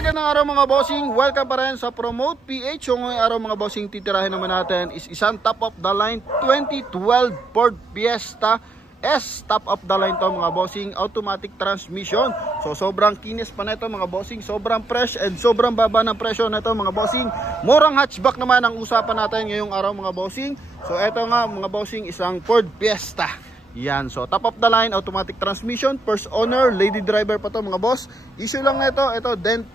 Magandang araw mga bossing, welcome pa rin sa Promote PH. So ngayong araw mga bossing, titirahin naman natin is isang top of the line 2012 Ford Fiesta S. Top of the line to mga bossing, automatic transmission. So sobrang kinis pa na ito mga bossing, sobrang fresh and sobrang baba ng presyo na ito mga bossing. Murang hatchback naman ang usapan natin ngayong araw mga bossing. So eto nga mga bossing, isang Ford Fiesta. Yan, so top of the line, automatic transmission, first owner, lady driver pa to mga boss. Issue lang na ito dent.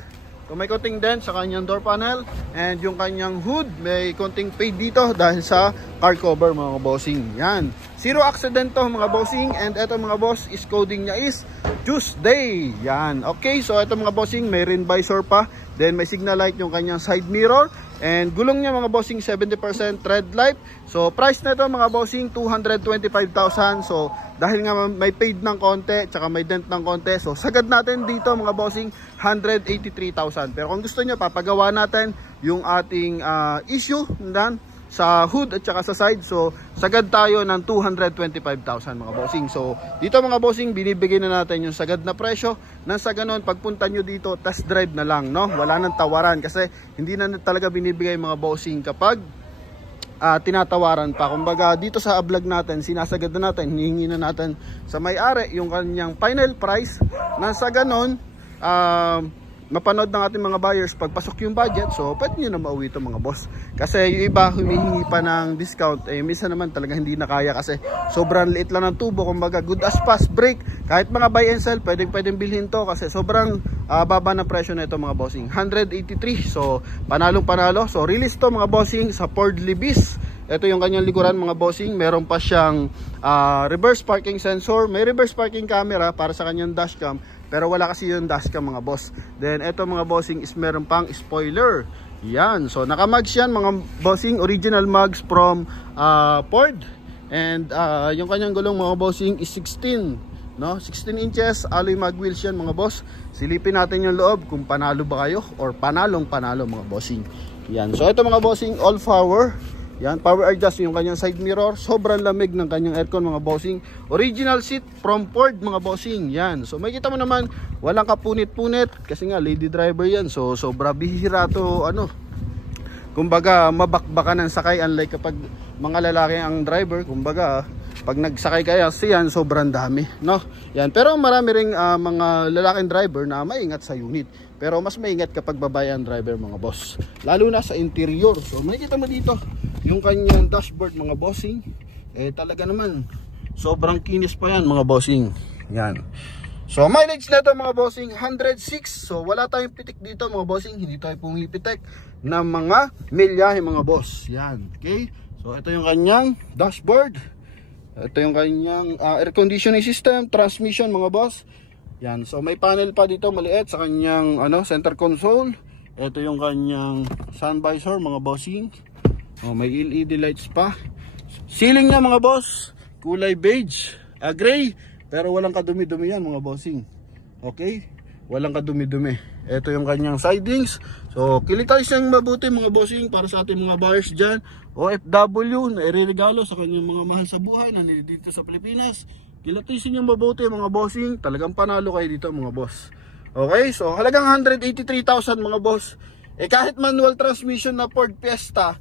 So may konting dent sa kanyang door panel, and yung kanyang hood may konting fade dito dahil sa car cover mga bossing. Yan, zero accident to mga bossing, and ito mga boss is coding niya is Tuesday. Yan, okay, so ito mga bossing, may rain visor pa, then may signal light yung kanyang side mirror. And gulong niya mga bossing 70% tread life. So price na ito mga bossing 225,000. So dahil nga may fade ng konti, tsaka may dent ng konti, so sagad natin dito mga bossing 183,000. Pero kung gusto niyo, papagawa natin yung ating issue dan sa hood at saka sa side. So sagad tayo ng 225,000 mga bossing. So dito mga bossing, binibigay na natin yung sagad na presyo. Nang sa ganon, pagpunta nyo dito, test drive na lang, no? Wala nang tawaran kasi hindi na talaga binibigay mga bossing kapag tinatawaran pa. Kumbaga dito sa vlog natin, sinasagad na natin, hinihingi na natin sa may-ari yung kanyang final price. Nang sa ganon, mapanood ng ating mga buyers pagpasok yung budget, so pwede nyo na mauwi ito mga boss. Kasi yung iba humihingi pa ng discount, minsan naman talaga hindi na kaya kasi sobrang liit lang ng tubo. Kumbaga good as fast break, kahit mga buy and sell pwedeng bilhin to kasi sobrang baba na presyo na ito mga bossing, 183. So panalong panalo. So release to mga bossing sa Ford Libis. Ito yung kanyang likuran mga bossing, meron pa siyang reverse parking sensor, may reverse parking camera para sa kanyang dashcam, pero wala kasi yung dashcam mga boss. Then ito mga bossing is meron pang spoiler. Yan, so naka-mugs yan mga bossing, original mugs from Ford. And yung kanyang gulong mga bossing is 16, no? 16 inches, alloy mag wheels yan mga boss. Silipin natin yung loob kung panalo ba kayo or panalong panalo mga bossing. Yan, so ito mga bossing, all power. Yan, power adjust yung kanyang side mirror. Sobrang lamig ng kanyang aircon mga bossing. Original seat from Ford mga bossing. Yan, so makikita mo naman walang kapunit-punit kasi nga lady driver yan. So sobra bihira to, kumbaga mabakbakan ng sakay, unlike kapag mga lalaki ang driver. Kumbaga pag nagsakay kaya siyan, sobrang dami, no? Yan, pero marami ring mga lalaking driver na maingat sa unit, pero mas maingat kapag babae ang driver mga boss, lalo na sa interior. So makikita mo dito yung kanyang dashboard mga bossing, talaga naman sobrang kinis pa yan mga bossing. Yan, so mileage na ito mga bossing 106. So wala tayong pitik dito mga bossing, hindi tayo pumipitik ng mga milyahe mga boss. Yan, okay, so ito yung kanyang dashboard, ito yung kanyang air conditioning system, transmission mga boss. Yan, so may panel pa dito maliit sa kanyang center console. Ito yung kanyang sun visor mga bossing. May LED lights pa. Ceiling niya mga boss, kulay beige, gray, pero walang kadumi-dumi yan mga bossing. Okay, walang kadumi-dumi. Ito yung kanyang sidings. So kilitay siyang mabuti mga bossing para sa ating mga buyers dyan, OFW na ireregalo sa kanyang mga mahal sa buhay na dito sa Pilipinas. Kilatisin niyo mabuti mga bossing, talagang panalo kayo dito mga boss. Okay, so halagang 183,000 mga boss. Kahit manual transmission na Ford Fiesta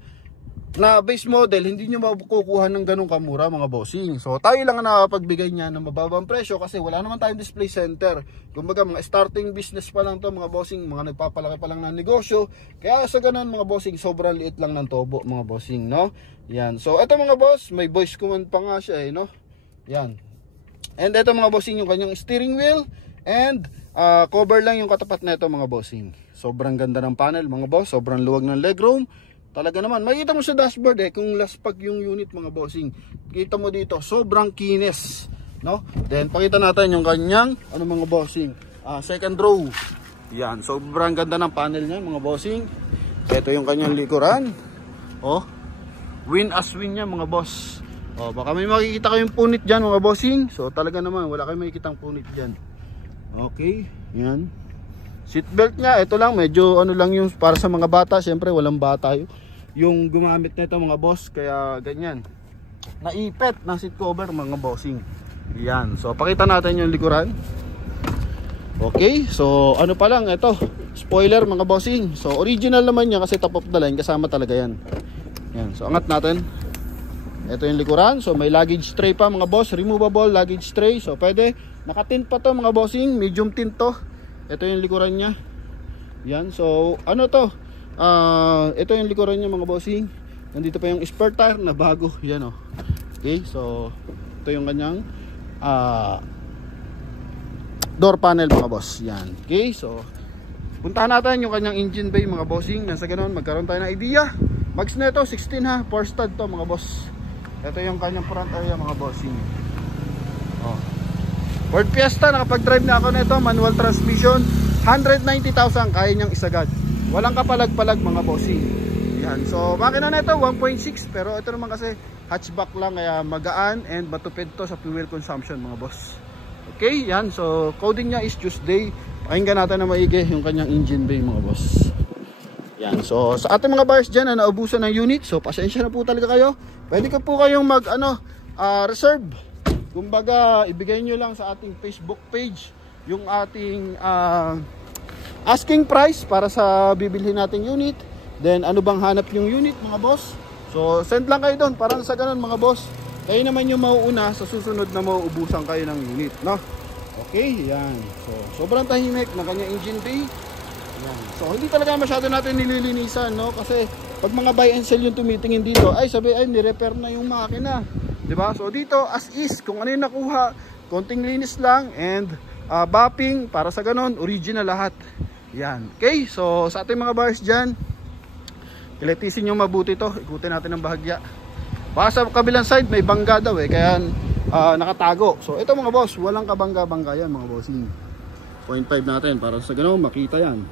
na base model, hindi nyo makukuha ng ganun kamura mga bossing. So tayo lang ang nakapagbigay niya ng mababang presyo kasi wala naman tayong display center. Kumbaga mga starting business pa lang to mga bossing, mga nagpapalaki pa lang ng negosyo. Kaya sa ganun mga bossing, sobrang liit lang ng tobo mga bossing, no? Yan, so eto mga boss, may voice command pa nga siya no? Yan, and eto mga bossing yung kanyang steering wheel, and cover lang yung katapat na ito mga bossing. Sobrang ganda ng panel mga boss, sobrang luwag ng legroom. Talaga naman, makikita mo sa dashboard kung last pack yung unit mga bossing. Kita mo dito, sobrang kinis, no? Then pakita natin yung kanyang mga bossing, second row. Yan, sobrang ganda ng panel niya mga bossing. Ito yung kanyang likuran. Win as win niya mga boss. Baka may makikita kayong punit dyan mga bossing. So talaga naman, wala kayong makikitang punit dyan. Okay, yan. Seatbelt niya, ito lang, medyo lang yung para sa mga bata. Siyempre walang bata yung gumamit na ito mga boss, kaya ganyan. Naipit ng seat cover mga bossing. Yan, so pakita natin yung likuran. Okay, so pa lang ito, spoiler mga bossing. So original naman niya kasi top of the line, kasama talaga yan. Yan, so angat natin. Ito yung likuran. So may luggage tray pa mga boss, removable luggage tray. So pwede, naka-tint pa to mga bossing, medium tint to. Ito yung likuran niya. Yan, so ano to? Ito yung likuran niya mga bossing. Nandito pa yung spare tire na bago. Yan oh. Okay, so ito yung kanyang door panel mga boss. Yan. Okay, so puntahan natin yung kanyang engine bay mga bossing. Nang sa ganun magkaroon tayo ng idea. Mags na ito 16 ha, 4 stud to mga boss. Ito yung kanyang front area mga bossing. Oh. Ford Fiesta, nakapag-drive na ako nito, manual transmission, 190,000 kaya niyang isagad. Walang kapalag-palag mga bossing. Yan. So makina nito 1.6 pero ito naman kasi hatchback lang kaya magaan and matupid to sa fuel consumption mga boss. Okay, yan. So coding niya is Tuesday. Pakinggan natin na maigi yung kanyang engine bay mga boss. Yan. So sa ating mga buyers dyan na naubusan ng unit, so pasensya na po talaga kayo. Pwede ka po kayong mag reserve. Kumbaga ibigay nyo lang sa ating Facebook page yung ating asking price para sa bibilhin nating unit. Then ano bang hanap yung unit mga boss. So send lang kayo doon para sa ganun mga boss. Kayo naman yung mauuna sa susunod na mauubusan kayo ng unit, no? Okay, yan. So sobrang tahimik na kanya engine bay. Yan. So hindi talaga masyado natin nililinisan, no? Kasi pag mga buy and sell yung tumitingin dito, ay sabi ay ni-repair na yung makina. 'Di ba? So dito as is, kung ano yung nakuha, konting linis lang and bapping para sa ganon, original lahat. Yan. Okay? So sa ating mga buyers diyan, kilitisin nyo mabuti to. Ikutin natin ng bahagya. Baka sa kabilang side may bangga daw kaya nakatago. So ito mga boss, walang kabangga-bangga yan mga bossing. 0.5 natin para sa ganon makita yan.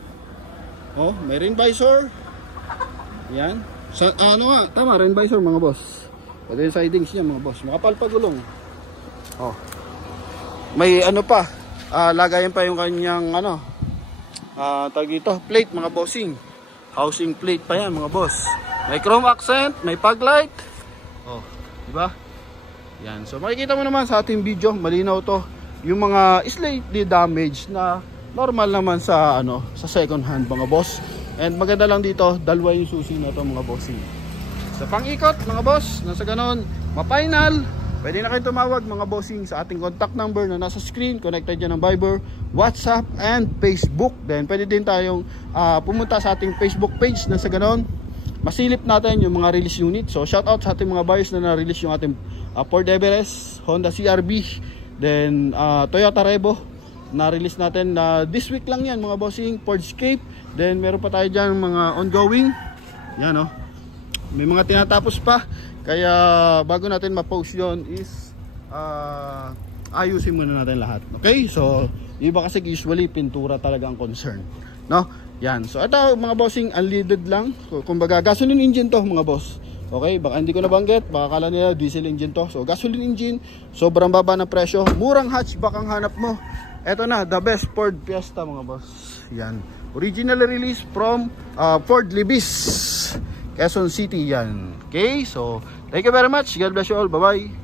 Oh, may rain visor. Yan. Sa, ano nga, tama, rain visor mga boss. Pwede yung sidings niya mga boss. Makapal pa gulong. Oh. May ano pa, lagayan pa yung kanyang tag ito, plate mga bossing. Housing plate pa yan mga boss. May chrome accent, may fog light. Oh, di ba? Yan. So makikita mo naman sa ating video, malinaw to. Yung mga slightly damaged na normal naman sa sa second hand mga boss. And maganda lang dito, dalawa yung susi na to mga bossing. Sa pang-ikot mga boss, nasa ganon, ma-final, pwede na kayo tumawag mga bossing sa ating contact number na nasa screen. Connected dyan ng Viber, WhatsApp, and Facebook. Then pwede din tayong pumunta sa ating Facebook page na sa ganon, masilip natin yung mga release unit. So shout out sa ating mga buyers na na-release yung ating Ford Everest, Honda CRV, then Toyota Revo. Na-release natin this week lang yan mga bossing. Ford Escape. Then meron pa tayo dyan mga ongoing. Yan oh. May mga tinatapos pa. Kaya bago natin ma-post yun is ayusin muna natin lahat. Okay? So iba kasi usually pintura talaga ang concern, no? Yan. So ito mga bossing, unleaded lang. So, kumbaga gasoline engine to mga boss. Okay? Baka hindi ko nabanggit. Baka kala nila diesel engine to. So gasoline engine, sobrang baba na presyo. Murang hatchback ang hanap mo. Ito na, the best Ford Fiesta mga boss. Yan. Original release from Ford Libis, Quezon City yan. Okay? So thank you very much. God bless you all. Bye-bye.